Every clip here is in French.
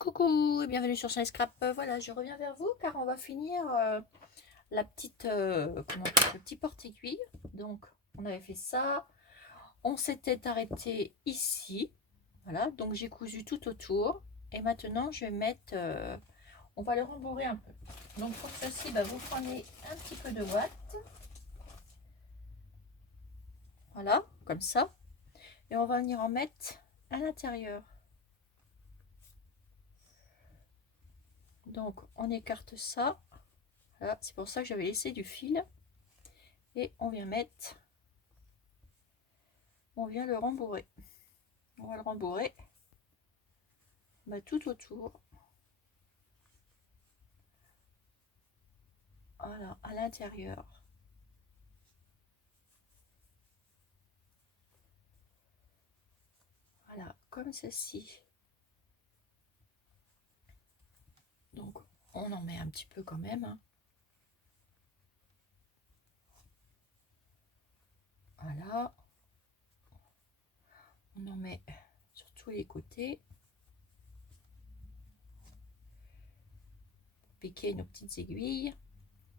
Coucou et bienvenue sur Shiny Scrap. Voilà, je reviens vers vous car on va finir la petite, le petit porte-aiguille. Donc, on avait fait ça. On s'était arrêté ici. Voilà, donc j'ai cousu tout autour. Et maintenant, je vais mettre, on va le rembourrer un peu. Donc, pour ceci, vous prenez un petit peu de ouate. Voilà, comme ça. Et on va venir en mettre à l'intérieur. Donc, on écarte ça. Voilà, c'est pour ça que j'avais laissé du fil. Et on vient mettre, on vient le rembourrer. On va le rembourrer tout autour. Voilà, à l'intérieur. Voilà, comme ceci. Donc, on en met un petit peu quand même. Hein. Voilà. On en met sur tous les côtés. Piquer nos petites aiguilles.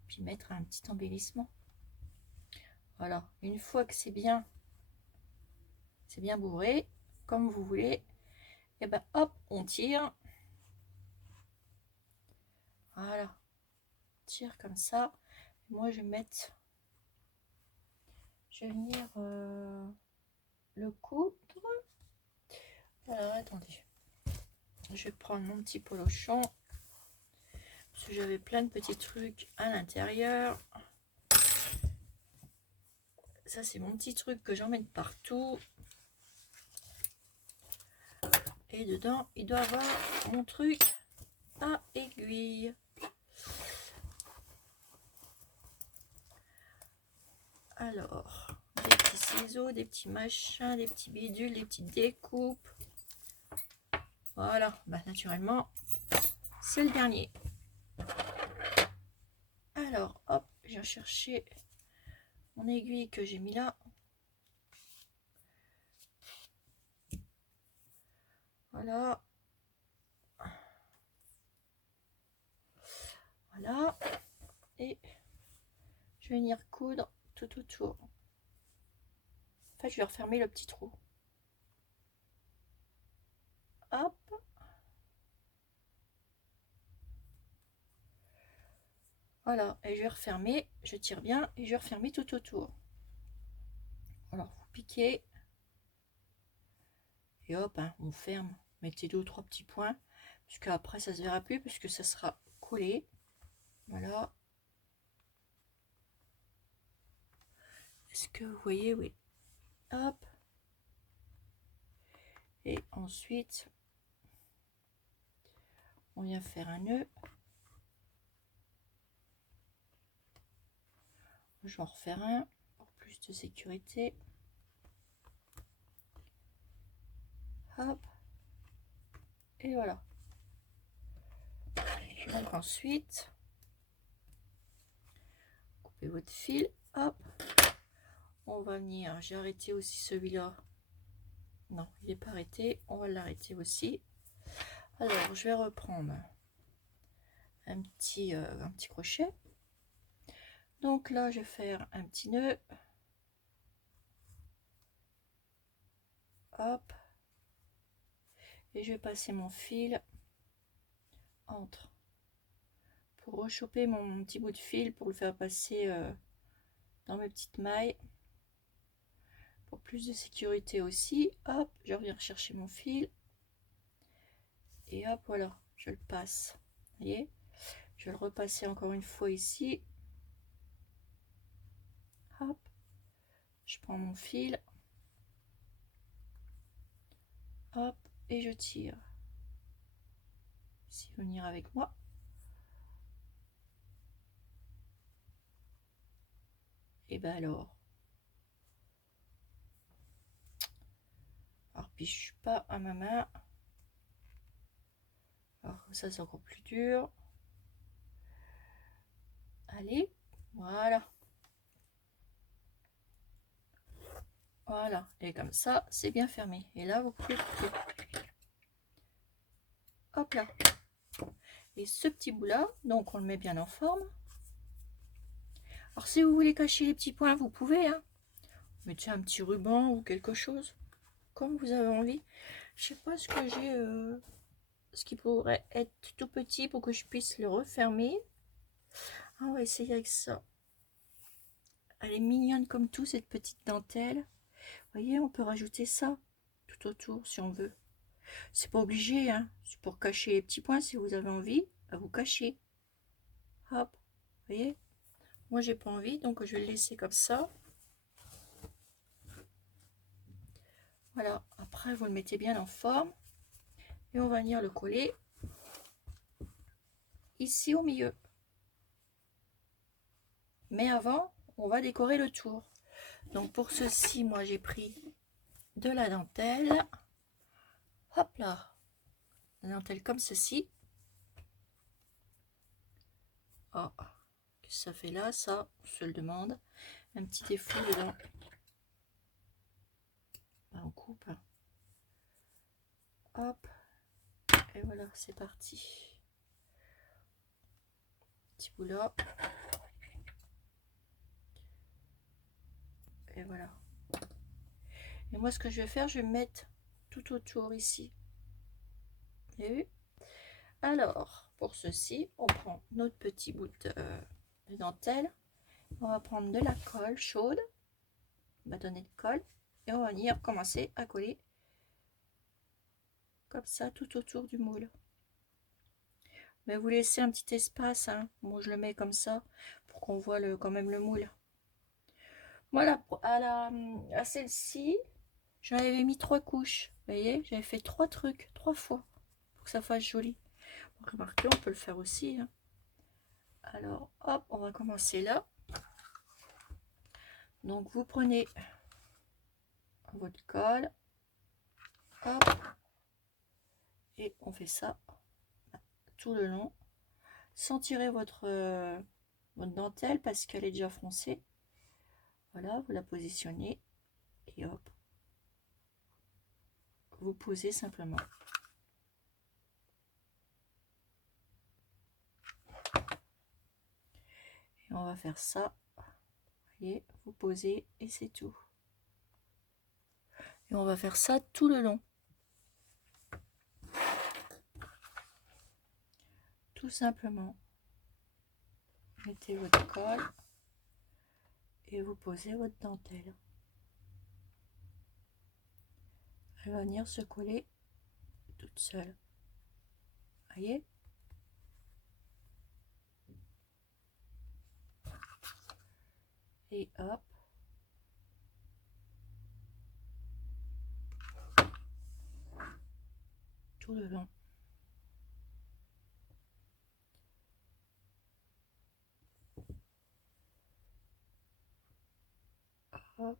Puis mettre un petit embellissement. Voilà. Une fois que c'est bien bourré, comme vous voulez, et hop, on tire. Voilà. On tire comme ça. Moi, je vais mettre... Je vais venir le coudre. Alors, attendez. Je vais prendre mon petit polochon. Parce que j'avais plein de petits trucs à l'intérieur. Ça, c'est mon petit truc que j'emmène partout. Et dedans, il doit avoir mon truc à aiguille. Alors, des petits ciseaux, des petits machins, des petits bidules, des petites découpes. Voilà, naturellement, c'est le dernier. Alors, hop, je viens chercher mon aiguille que j'ai mis là. Voilà. Voilà. Et je vais venir coudre tout autour. En fait, je vais refermer le petit trou. Hop. Voilà, et je vais refermer, je tire bien et je vais refermer tout autour. Alors, vous piquez. Et hop, hein, on ferme. Mettez 2 ou 3 petits points. Puisque après, ça se verra plus, puisque ça sera collé. Voilà. Est-ce que vous voyez? Oui. Hop. Et ensuite, on vient faire un nœud. Je vais en refaire un pour plus de sécurité. Hop. Et voilà. Donc ensuite, coupez votre fil. Hop. On va venir, j'ai arrêté aussi celui-là. Non, il n'est pas arrêté. On va l'arrêter aussi. Alors, je vais reprendre un petit crochet. Donc là, je vais faire un petit nœud. Hop. Et je vais passer mon fil entre. Pour rechoper mon petit bout de fil, pour le faire passer dans mes petites mailles. Pour plus de sécurité aussi. Hop, je reviens chercher mon fil. Et hop, voilà, je le passe. Vous voyez? Je vais le repasser encore une fois ici. Hop, je prends mon fil. Hop, et je tire. Ici, venir avec moi. Et alors puis je suis pas à ma main. Alors ça c'est encore plus dur. Allez, voilà. Voilà, et comme ça, c'est bien fermé. Et là, vous pouvez couper. hop là. Et ce petit bout là, donc on le met bien en forme. Alors si vous voulez cacher les petits points, vous pouvez, hein. Mettez un petit ruban ou quelque chose, comme vous avez envie. Je sais pas ce que j'ai, ce qui pourrait être tout petit pour que je puisse le refermer. Ah, on va essayer avec ça. Elle est mignonne comme tout, cette petite dentelle. Vous voyez, on peut rajouter ça tout autour si on veut. C'est pas obligé, hein. C'est pour cacher les petits points. Si vous avez envie, à vous cacher. Hop, vous voyez. Moi, j'ai pas envie, donc je vais le laisser comme ça. Voilà. Après, vous le mettez bien en forme et on va venir le coller ici au milieu. Mais avant, on va décorer le tour. Donc pour ceci, moi j'ai pris de la dentelle. Hop là, la dentelle comme ceci. Oh, qu'est-ce que ça fait là, ça? On se le demande. Un petit défaut dedans. Ben, on coupe. Hop. Et voilà, c'est parti. Petit bout là. Et voilà. Et moi, ce que je vais faire, je vais mettre tout autour ici. Vous avez vu? Alors, pour ceci, on prend notre petit bout de dentelle. On va prendre de la colle chaude, bâtonnet de colle, et on va venir commencer à coller comme ça tout autour du moule. Mais vous laissez un petit espace, hein. Moi je le mets comme ça pour qu'on voit quand même le moule. Voilà, à celle-ci, j'en avais mis 3 couches. Vous voyez, j'avais fait 3 trucs, 3 fois pour que ça fasse joli. Bon, remarquez, on peut le faire aussi, hein. Alors, hop, on va commencer là. Donc, vous prenez votre colle, hop, et on fait ça tout le long, sans tirer votre dentelle parce qu'elle est déjà froncée. Voilà, vous la positionnez et hop, vous posez simplement. Et on va faire ça. Vous voyez, vous posez et c'est tout. Et on va faire ça tout le long. Tout simplement. Mettez votre colle et vous posez votre dentelle. Elle va venir se coller toute seule. Voyez? Et hop. Tout le long. Hop.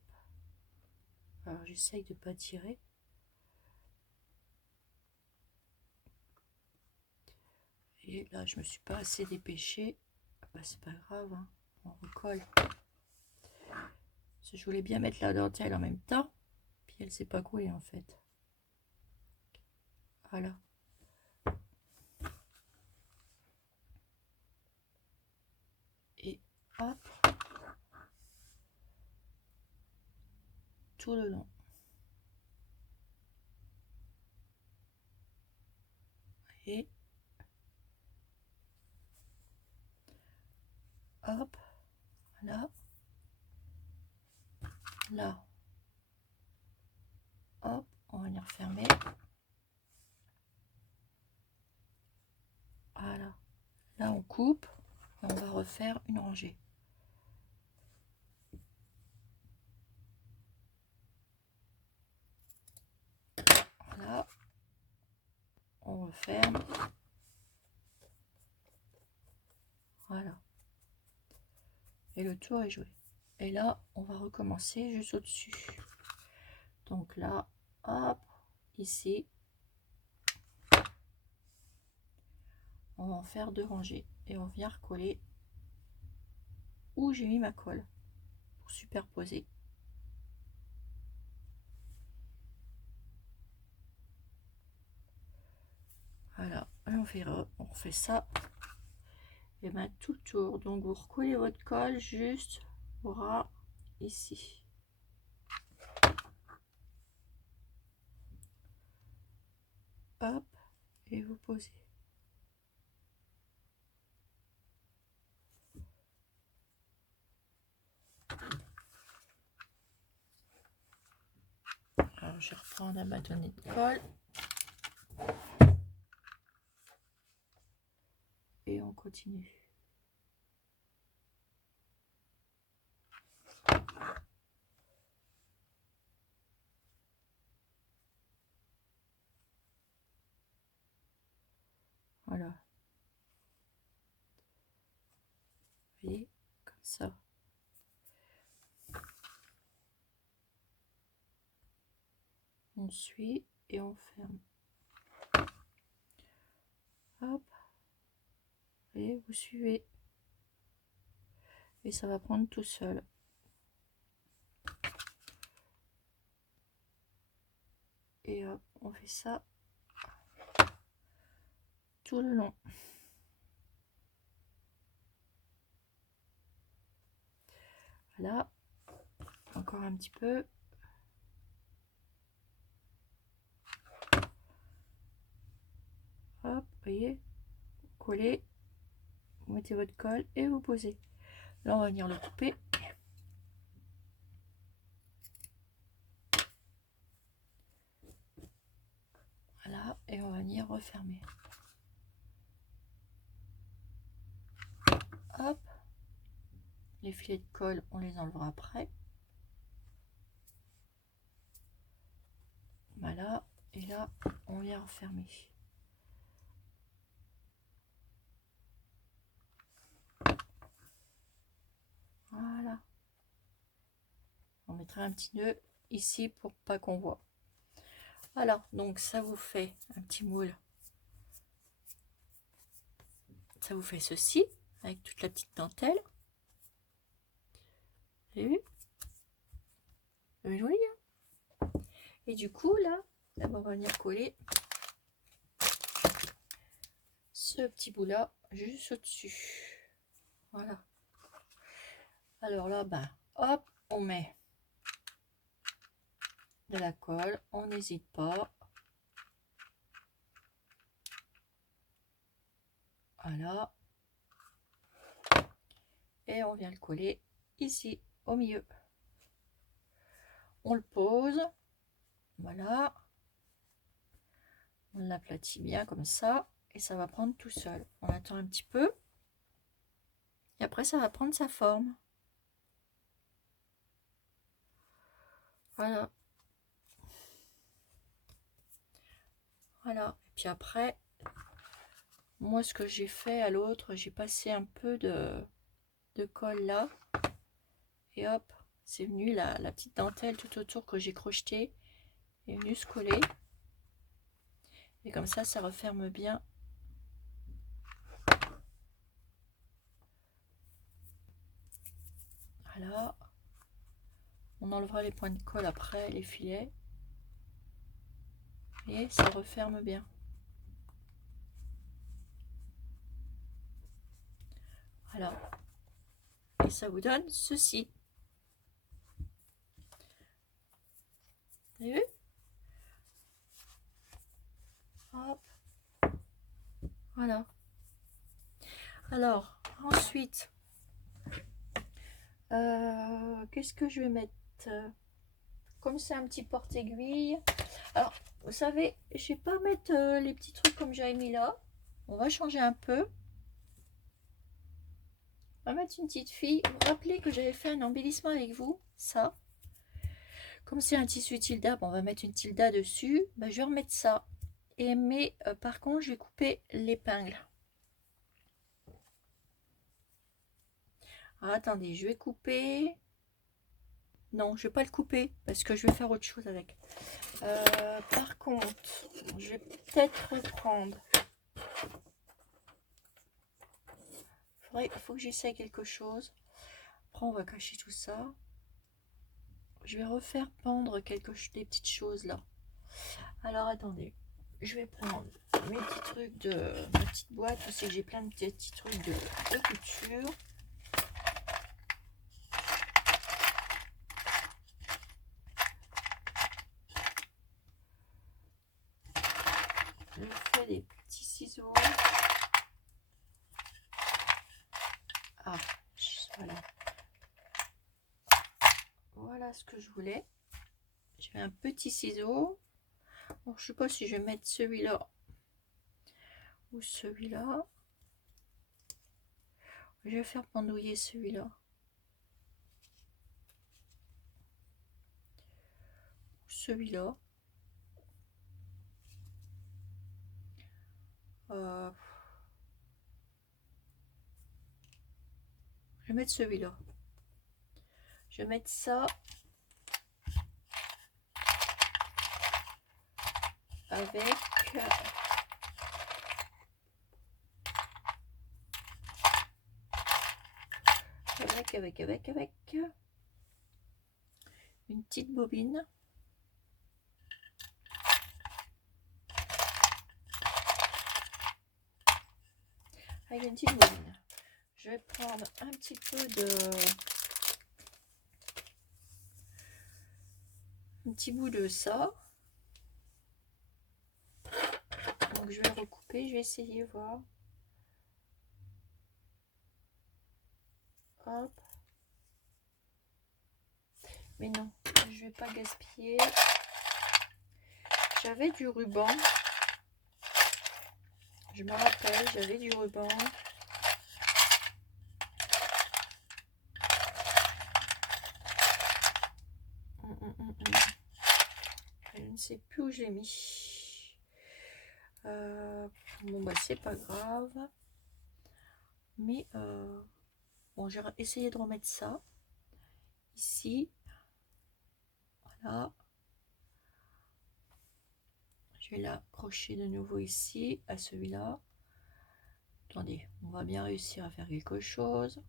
Alors j'essaye de pas tirer. Et là je me suis pas assez dépêchée. Bah, c'est pas grave, hein. On recolle. Parce que je voulais bien mettre la dentelle en même temps. Puis elle s'est pas coulée en fait. Voilà. Et hop. Tout le long. Et hop, là, là, hop, on va venir fermer. Voilà, là on coupe et on va refaire une rangée. Voilà, on referme. Voilà. Et le tour est joué. Et là, on va recommencer juste au-dessus. Donc là, hop, ici, on va en faire 2 rangées. Et on vient recoller où j'ai mis ma colle pour superposer. Voilà, Et on fait ça. Et bien tout le tour. Donc vous recollez votre colle juste au ras ici. Hop, et vous posez. Alors je reprends un bâtonnet de colle. Et on continue. Voilà. Vous voyez, comme ça. On suit et on ferme. Hop. Et vous suivez. Et ça va prendre tout seul. Et hop, on fait ça tout le long. Voilà. Encore un petit peu. Hop, vous voyez, collez, vous mettez votre colle et vous posez. Là, on va venir le couper. Voilà, et on va venir refermer. Hop, les filets de colle, on les enlèvera après. Voilà, et là, on vient refermer. Voilà. On mettra un petit nœud ici pour pas qu'on voit. Voilà, donc ça vous fait un petit moule. Ça vous fait ceci, avec toute la petite dentelle. Vous avez vu? Joli, hein? Et du coup, là, on va venir coller ce petit bout là juste au-dessus. Voilà. Alors là, ben, hop, on met de la colle, on n'hésite pas. Voilà. Et on vient le coller ici, au milieu. On le pose. Voilà. On l'aplatit bien comme ça. Et ça va prendre tout seul. On attend un petit peu. Et après, ça va prendre sa forme. Voilà. Voilà. Et puis après, moi, ce que j'ai fait à l'autre, j'ai passé un peu de colle là. Et hop, c'est venu la petite dentelle tout autour que j'ai crocheté est venue se coller. Et comme ça referme bien. Voilà. On enlèvera les points de colle après, les filets. Et ça referme bien. Voilà. Et ça vous donne ceci. Vous avez vu? Hop. Voilà. Alors, ensuite, qu'est-ce que je vais mettre? Comme c'est un petit porte-aiguille. Alors, vous savez, je vais pas mettre les petits trucs comme j'avais mis là. On va changer un peu. On va mettre une petite fille. Vous vous rappelez que j'avais fait un embellissement avec vous? Ça. Comme c'est un tissu tilda, on va mettre une tilda dessus. Ben, je vais remettre ça. Mais par contre, je vais couper l'épingle. Ah, attendez, je vais couper. Non, je vais pas le couper parce que je vais faire autre chose avec. Par contre, je vais peut-être reprendre. Il faut que j'essaie quelque chose. Après, on va cacher tout ça. Je vais refaire pendre des petites choses là. Alors, attendez. Je vais prendre mes petits trucs de ma petite boîte. Vous savez que j'ai plein de petits trucs de couture. Je fais des petits ciseaux. Ah, voilà. Voilà ce que je voulais. J'ai un petit ciseau. Bon, je sais pas si je vais mettre celui-là ou celui-là. Je vais faire pendouiller celui-là. Celui-là. Je vais mettre celui-là. Je vais mettre ça avec une petite bobine. Avec une petite bobine. Je vais prendre un petit peu un petit bout de ça. Donc je vais recouper, je vais essayer voir. Hop. Mais non, je vais pas gaspiller. J'avais du ruban. Je me rappelle, j'avais du ruban. Je ne sais plus où je l'ai mis. Bon bah c'est pas grave. Mais bon, j'ai essayé de remettre ça ici. Voilà. Je vais l'accrocher de nouveau ici à celui-là. Attendez, on va bien réussir à faire quelque chose.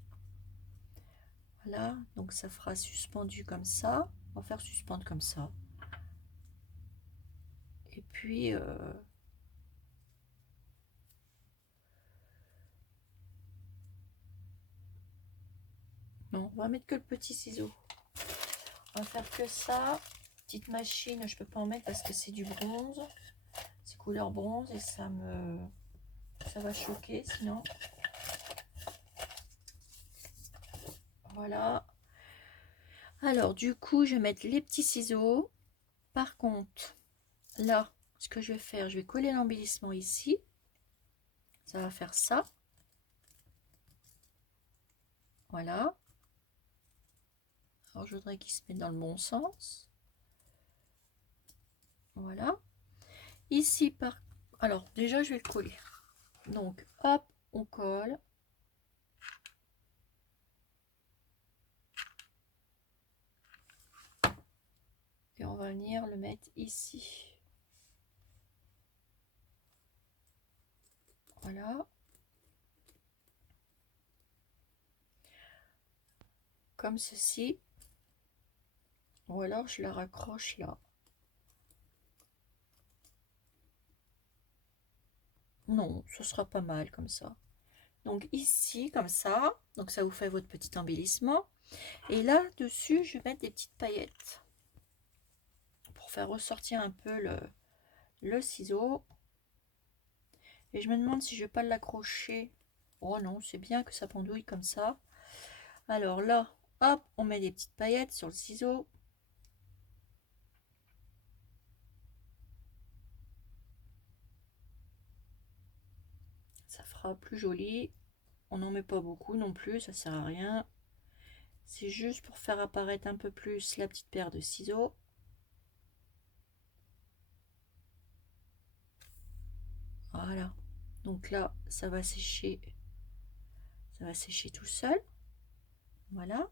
Voilà, donc ça fera suspendu comme ça. On va faire suspendre comme ça. Et puis non, on va mettre que le petit ciseau. On va faire que ça. Petite machine, je peux pas en mettre parce que c'est du bronze. C'est couleur bronze et ça va choquer sinon. Voilà. Alors du coup, je vais mettre les petits ciseaux. Par contre, là, ce que je vais faire, je vais coller l'embellissement ici. Ça va faire ça. Voilà. Alors je voudrais qu'il se mette dans le bon sens. Voilà. Ici, alors déjà, je vais le coller. Donc, hop, on colle. Et on va venir le mettre ici. Voilà. Comme ceci. Ou alors, je la raccroche là. Non, ce sera pas mal comme ça. Donc ici, comme ça. Donc ça vous fait votre petit embellissement. Et là, dessus, je vais mettre des petites paillettes. Pour faire ressortir un peu le ciseau. Et je me demande si je vais pas l'accrocher. Oh non, c'est bien que ça pendouille comme ça. Alors là, hop, on met des petites paillettes sur le ciseau. Ça fera plus joli. On n'en met pas beaucoup non plus, ça sert à rien. C'est juste pour faire apparaître un peu plus la petite paire de ciseaux. Voilà. Donc là, ça va sécher. Ça va sécher tout seul. Voilà.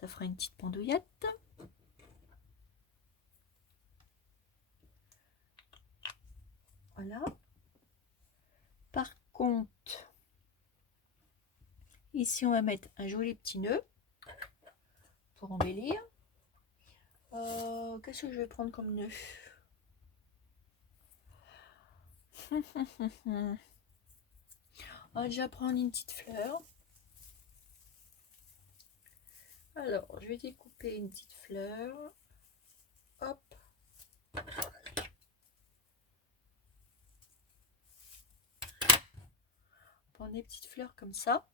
Ça fera une petite pendouillette. Voilà. Par contre, ici, on va mettre un joli petit nœud pour embellir. Qu'est-ce que je vais prendre comme nœud? On va déjà prendre une petite fleur. Alors, je vais découper une petite fleur. Hop. Prendre des petites fleurs comme ça.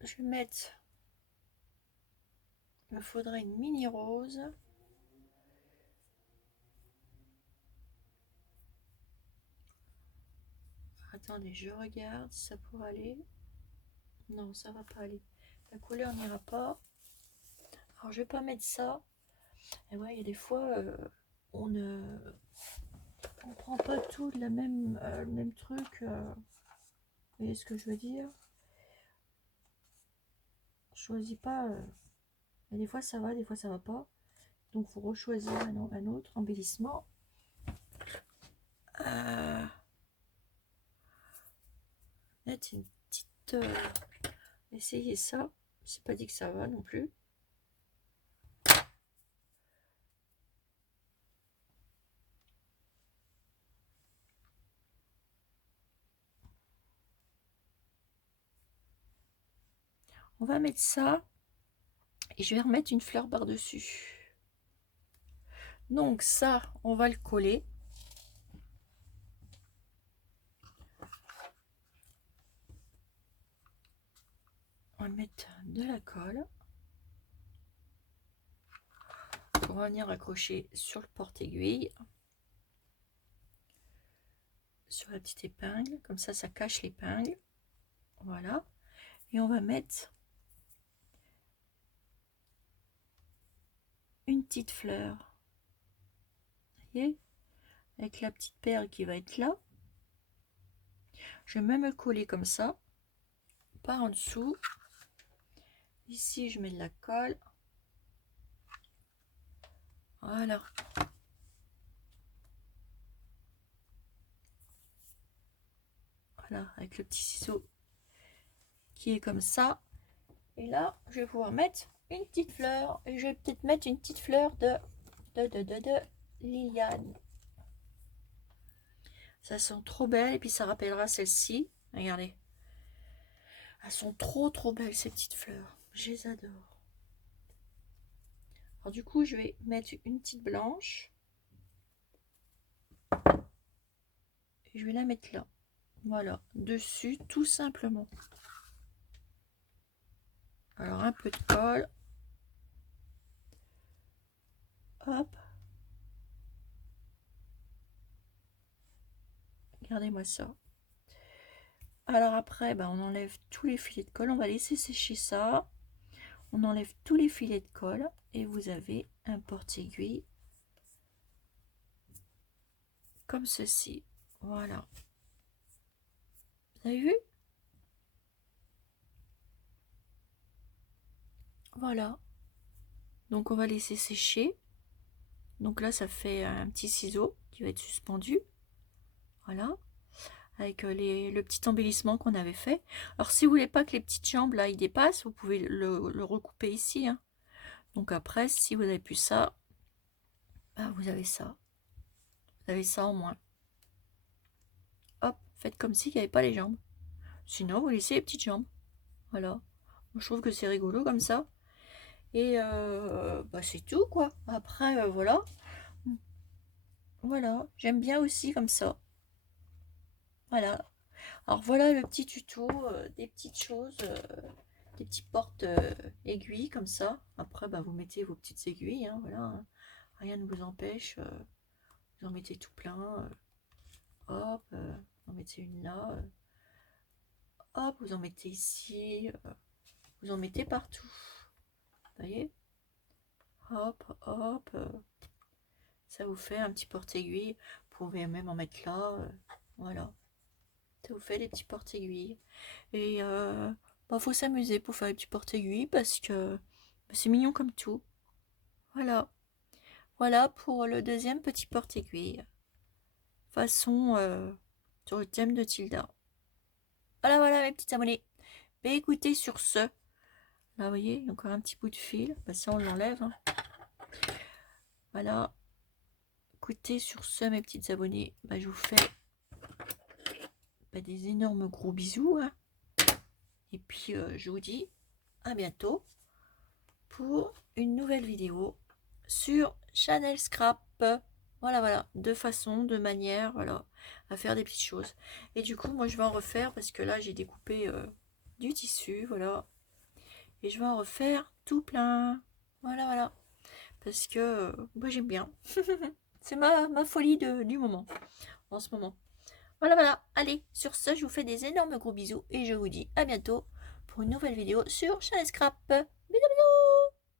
Je vais mettre... Il me faudrait une mini rose. Attendez, je regarde si ça pourrait aller. Non, ça va pas aller. La couleur n'ira pas. Alors, je vais pas mettre ça. Et ouais, il y a des fois, on ne prend pas tout de la même, le même truc. Vous voyez ce que je veux dire? Je choisis pas. Et des fois, ça va, des fois, ça va pas. Donc, faut rechoisir un autre embellissement. Mettre une petite... essayer ça. C'est pas dit que ça va non plus. On va mettre ça. Et je vais remettre une fleur par-dessus. Donc ça, on va le coller. On va mettre de la colle. On va venir accrocher sur le porte-aiguille. Sur la petite épingle. Comme ça cache l'épingle. Voilà. Et on va mettre une petite fleur. Vous voyez? Avec la petite perle qui va être là. Je vais même le coller comme ça. Par en dessous. Ici, je mets de la colle. Voilà. Voilà, avec le petit ciseau qui est comme ça. Et là, je vais pouvoir mettre une petite fleur. Et je vais peut-être mettre une petite fleur de Liliane. Ça sent trop belle. Et puis ça rappellera celle-ci. Regardez. Elles sont trop belles ces petites fleurs. Je les adore. Alors du coup, je vais mettre une petite blanche. Et je vais la mettre là. Voilà. Dessus, tout simplement. Alors un peu de colle. Hop. Regardez-moi ça. Alors après, on enlève tous les filets de colle. On va laisser sécher ça. On enlève tous les filets de colle. Et vous avez un porte-aiguille. Comme ceci. Voilà. Vous avez vu? Voilà. Donc on va laisser sécher. Donc là, ça fait un petit ciseau qui va être suspendu. Voilà. Avec le petit embellissement qu'on avait fait. Alors si vous voulez pas que les petites jambes là ils dépassent, vous pouvez le recouper ici. Hein. Donc après, si vous n'avez plus ça, vous avez ça. Vous avez ça en moins. Hop, faites comme s'il n'y avait pas les jambes. Sinon, vous laissez les petites jambes. Voilà. Moi, je trouve que c'est rigolo comme ça. Et c'est tout quoi. Après, voilà. Voilà. J'aime bien aussi comme ça. Voilà. Alors voilà le petit tuto, des petites choses, des petits portes aiguilles comme ça. Après, vous mettez vos petites aiguilles, hein, voilà. Hein. Rien ne vous empêche. Vous en mettez tout plein. Hop, vous en mettez une là. Hop, vous en mettez ici. Vous en mettez partout. Vous voyez? Hop, hop. Ça vous fait un petit porte-aiguille. Vous pouvez même en mettre là. Voilà. Ça vous fait des petits porte-aiguilles. Et faut s'amuser pour faire les petits porte-aiguilles parce que c'est mignon comme tout. Voilà. Voilà pour le deuxième petit porte-aiguille. Façon sur le thème de Tilda. Voilà mes petites abonnées. Écoutez sur ce. Là, vous voyez, encore un petit bout de fil. Ça, on l'enlève. Hein. Voilà. écoutez, sur ce, mes petites abonnées, je vous fais des énormes gros bisous. Hein. Et puis, je vous dis à bientôt pour une nouvelle vidéo sur Chanel Scrap. Voilà, de façon, de manière, voilà, à faire des petites choses. Et du coup, moi, je vais en refaire parce que là, j'ai découpé du tissu, voilà. Et je vais en refaire tout plein. Voilà. Parce que moi, j'aime bien. C'est ma folie du moment, en ce moment. Voilà. Allez, sur ce, je vous fais des énormes gros bisous et je vous dis à bientôt pour une nouvelle vidéo sur Chanel Scrap.